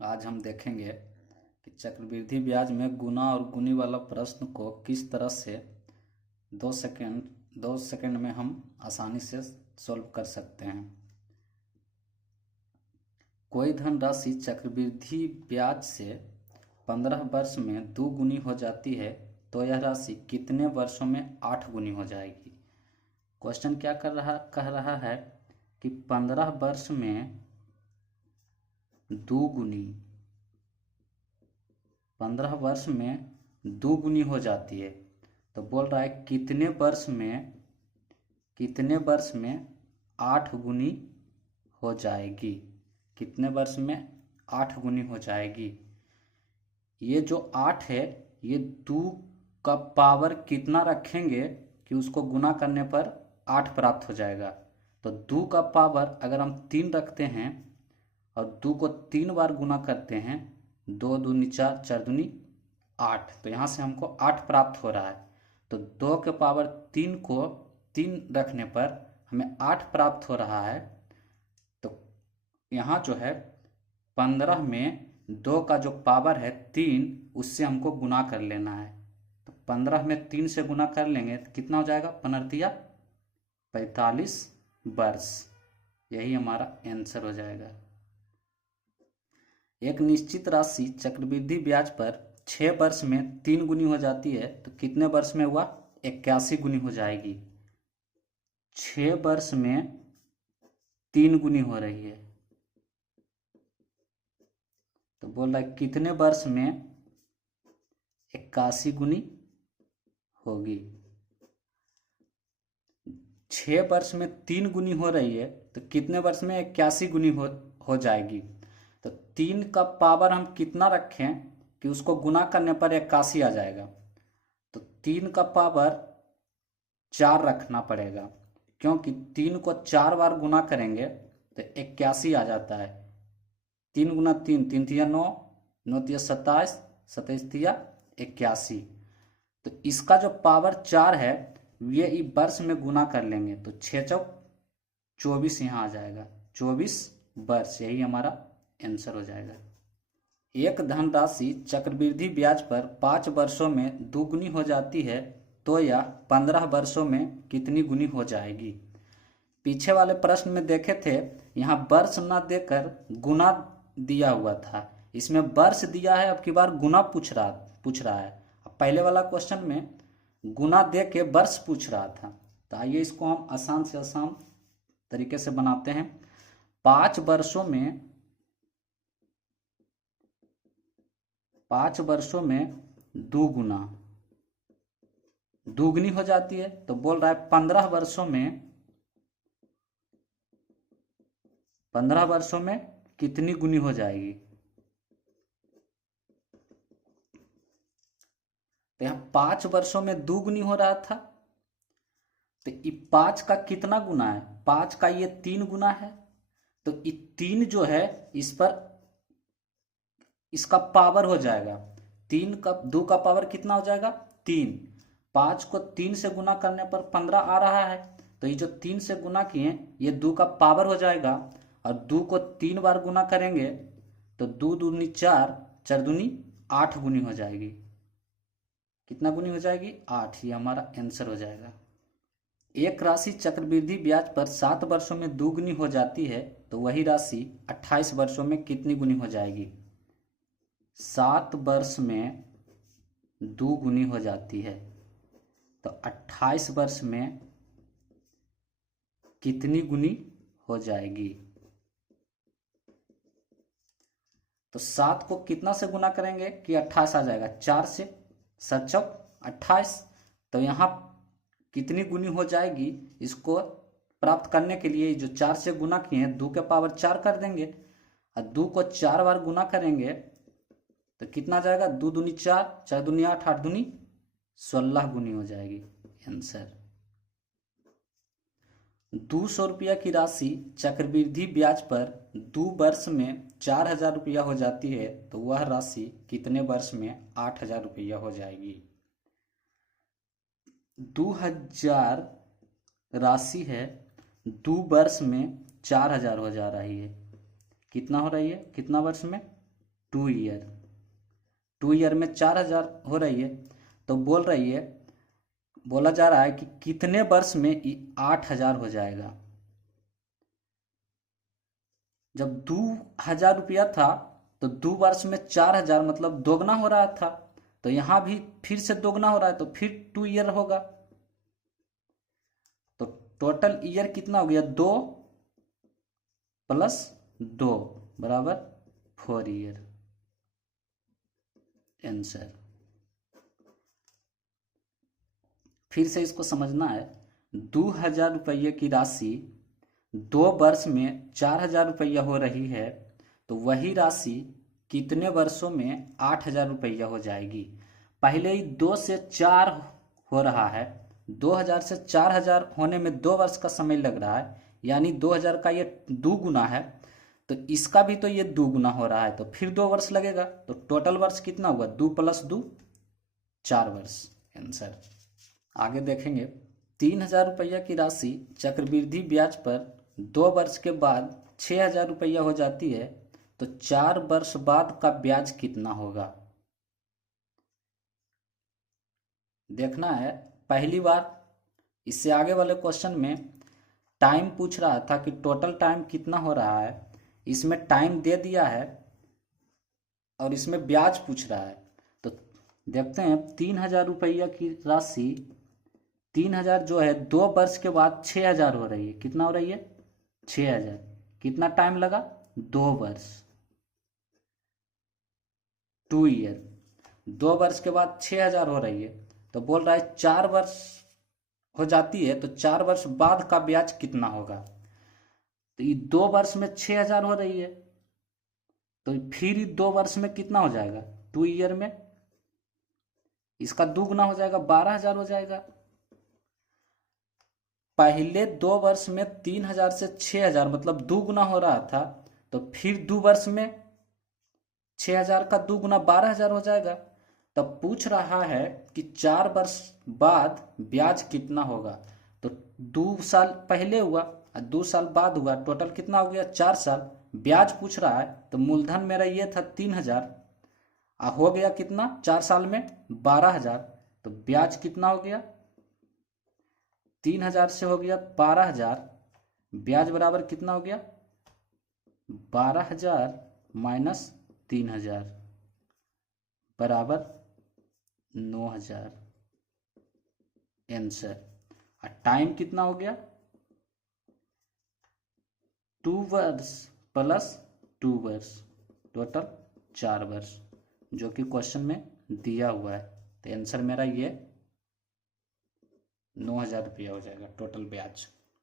आज हम देखेंगे कि चक्रवृद्धि ब्याज में गुना और गुनी वाला प्रश्न को किस तरह से 2 सेकंड में हम आसानी से सॉल्व कर सकते हैं। कोई धनराशि चक्रवृद्धि ब्याज से 15 वर्ष में 2 गुनी हो जाती है तो यह राशि कितने वर्षों में 8 गुनी हो जाएगी। क्वेश्चन क्या कह रहा है कि 15 वर्ष में 2 गुनी 15 वर्ष में 2 गुनी हो जाती है तो बोल रहा है कितने वर्ष में 8 गुनी हो जाएगी। कितने वर्ष में 8 गुनी हो जाएगी। ये जो 8 है ये 2 का पावर कितना रखेंगे कि उसको गुना करने पर 8 प्राप्त हो जाएगा। तो 2 का पावर अगर हम 3 रखते हैं और 2 को 3 बार गुना करते हैं, 2 दूनी 4, 4 दूनी 8, तो यहाँ से हमको 8 प्राप्त हो रहा है। तो 2 के पावर 3 को 3 रखने पर हमें 8 प्राप्त हो रहा है। तो यहाँ जो है 15 में 2 का जो पावर है 3, उससे हमको गुना कर लेना है। तो 15 में 3 से गुना कर लेंगे तो कितना हो जाएगा, 45 वर्ष। यही हमारा आंसर हो जाएगा। एक निश्चित राशि चक्रवृद्धि ब्याज पर 6 वर्ष में 3 गुनी हो जाती है तो कितने वर्ष में हुआ, 81 गुनी हो जाएगी। 6 वर्ष में 3 गुनी हो रही है तो बोल रहा है कितने वर्ष में 81 गुनी होगी। 6 वर्ष में 3 गुनी हो रही है तो कितने वर्ष में 81 गुनी हो जाएगी। तो 3 का पावर हम कितना रखें कि उसको गुना करने पर 81 आ जाएगा। तो 3 का पावर 4 रखना पड़ेगा, क्योंकि 3 को 4 बार गुना करेंगे तो 81 आ जाता है। 3 गुना 3, 3 तिया 9, 9 तिया 27, 27 तिया 81। तो इसका जो पावर 4 है ये वर्ष में गुना कर लेंगे तो 6 चौक 24 यहाँ आ जाएगा। 24 वर्ष, यही हमारा आंसर हो जाएगा। एक धनराशि चक्रवृद्धि ब्याज पर 5 वर्षों में 2 गुनी हो जाती है तो यह 15 वर्षों में कितनी गुनी हो जाएगी। पीछे वाले प्रश्न में देखे थे, यहाँ वर्ष न देकर गुना दिया हुआ था, इसमें वर्ष दिया है, अब की बार गुना पूछ रहा है। पहले वाला क्वेश्चन में गुना दे के वर्ष पूछ रहा था। तो आइए इसको हम आसान से आसान तरीके से बनाते हैं। 5 वर्षों में 2 गुना दुगनी हो जाती है तो बोल रहा है 15 वर्षों में कितनी गुनी हो जाएगी। तो यहाँ 5 वर्षों में 2 गुनी हो रहा था तो ये 5 का कितना गुना है, 5 का ये 3 गुना है। तो ये 3 जो है इस पर इसका पावर हो जाएगा। 2 का पावर कितना हो जाएगा, 3। 5 को 3 से गुना करने पर 15 आ रहा है तो ये जो 3 से गुना किए ये 2 का पावर हो जाएगा। और 2 को 3 बार गुना करेंगे तो 2 दूनी 4, 4 दूनी 8 गुनी हो जाएगी। कितना गुनी हो जाएगी, 8। ये हमारा आंसर हो जाएगा। एक राशि चक्रवृद्धि ब्याज पर 7 वर्षों में 2 गुनी हो जाती है तो वही राशि 28 वर्षों में कितनी गुनी हो जाएगी। 7 वर्ष में 2 गुनी हो जाती है तो 28 वर्ष में कितनी गुनी हो जाएगी। तो 7 को कितना से गुना करेंगे कि 28 आ जाएगा, 4 से, 7 चौक 28। तो यहाँ कितनी गुनी हो जाएगी, इसको प्राप्त करने के लिए जो 4 से गुना किए हैं 2 के पावर 4 कर देंगे और 2 को 4 बार गुना करेंगे तो कितना जाएगा, 2 दूनी 4, 4 दूनी 8, 8 दूनी 16 गुनी हो जाएगी। आंसर। 200 रुपया की राशि चक्रवृद्धि ब्याज पर 2 वर्ष में 4000 रुपया हो जाती है तो वह राशि कितने वर्ष में 8000 रुपया हो जाएगी। 2000 राशि है, 2 वर्ष में 4000 हो जा रही है। कितना हो रही है, कितना वर्ष में, 2 ईयर, 2 ईयर में 4,000 हो रही है। तो बोला जा रहा है कि कितने वर्ष में 8,000 हो जाएगा। जब 2,000 रुपया था तो 2 वर्ष में 4,000 मतलब दोगुना हो रहा था, तो यहां भी फिर से दोगुना हो रहा है, तो फिर 2 ईयर होगा। तो टोटल ईयर कितना हो गया, 2 + 2 बराबर 4 ईयर। आंसर। फिर से इसको समझना है। 2,000 रुपये की राशि 2 वर्ष में 4,000 रुपया हो रही है, तो वही राशि कितने वर्षों में 8,000 रुपया हो जाएगी। पहले ही 2 से 4 हो रहा है, 2,000 से 4,000 होने में 2 वर्ष का समय लग रहा है, यानी 2,000 का ये 2 गुना है, तो इसका भी तो ये 2 गुना हो रहा है, तो फिर 2 वर्ष लगेगा। तो टोटल वर्ष कितना हुआ, 2 + 2 4 वर्ष। आंसर। आगे देखेंगे। 3,000 रुपया की राशि चक्रवृद्धि ब्याज पर 2 वर्ष के बाद 6,000 रुपया हो जाती है, तो 4 वर्ष बाद का ब्याज कितना होगा। देखना है। पहली बार इससे आगे वाले क्वेश्चन में टाइम पूछ रहा था कि टोटल टाइम कितना हो रहा है, इसमें टाइम दे दिया है और इसमें ब्याज पूछ रहा है। तो देखते हैं। 3,000 रुपया की राशि 3,000 जो है 2 वर्ष के बाद 6,000 हो रही है। कितना हो रही है, 6,000। कितना टाइम लगा, 2 वर्ष, 2 ईयर। 2 वर्ष के बाद 6,000 हो रही है, तो बोल रहा है 4 वर्ष हो जाती है, तो 4 वर्ष बाद का ब्याज कितना होगा। तो ये 2 वर्ष में 6,000 हो रही है, तो फिर 2 वर्ष में कितना हो जाएगा, 2 ईयर में इसका 2 गुना हो जाएगा, 12,000 हो जाएगा। पहले 2 वर्ष में 3,000 से 6,000 मतलब 2 गुना हो रहा था, तो फिर 2 वर्ष में 6,000 का 2 गुना 12,000 हो जाएगा। तब पूछ रहा है कि 4 वर्ष बाद ब्याज कितना होगा। तो 2 साल पहले हुआ और 2 साल बाद हुआ, टोटल कितना हो गया, 4 साल। ब्याज पूछ रहा है, तो मूलधन मेरा ये था 3,000, हो गया कितना 4 साल में 12,000, तो ब्याज कितना हो गया, 3,000 से हो गया 12,000, ब्याज बराबर कितना हो गया, 12,000 माइनस 3,000 बराबर 9,000। आंसर। और टाइम कितना हो गया, 2 वर्ष + 2 वर्ष, टोटल 4 वर्ष, जो कि क्वेश्चन में दिया हुआ है। तो आंसर मेरा ये 9,000 रुपया हो जाएगा टोटल ब्याज।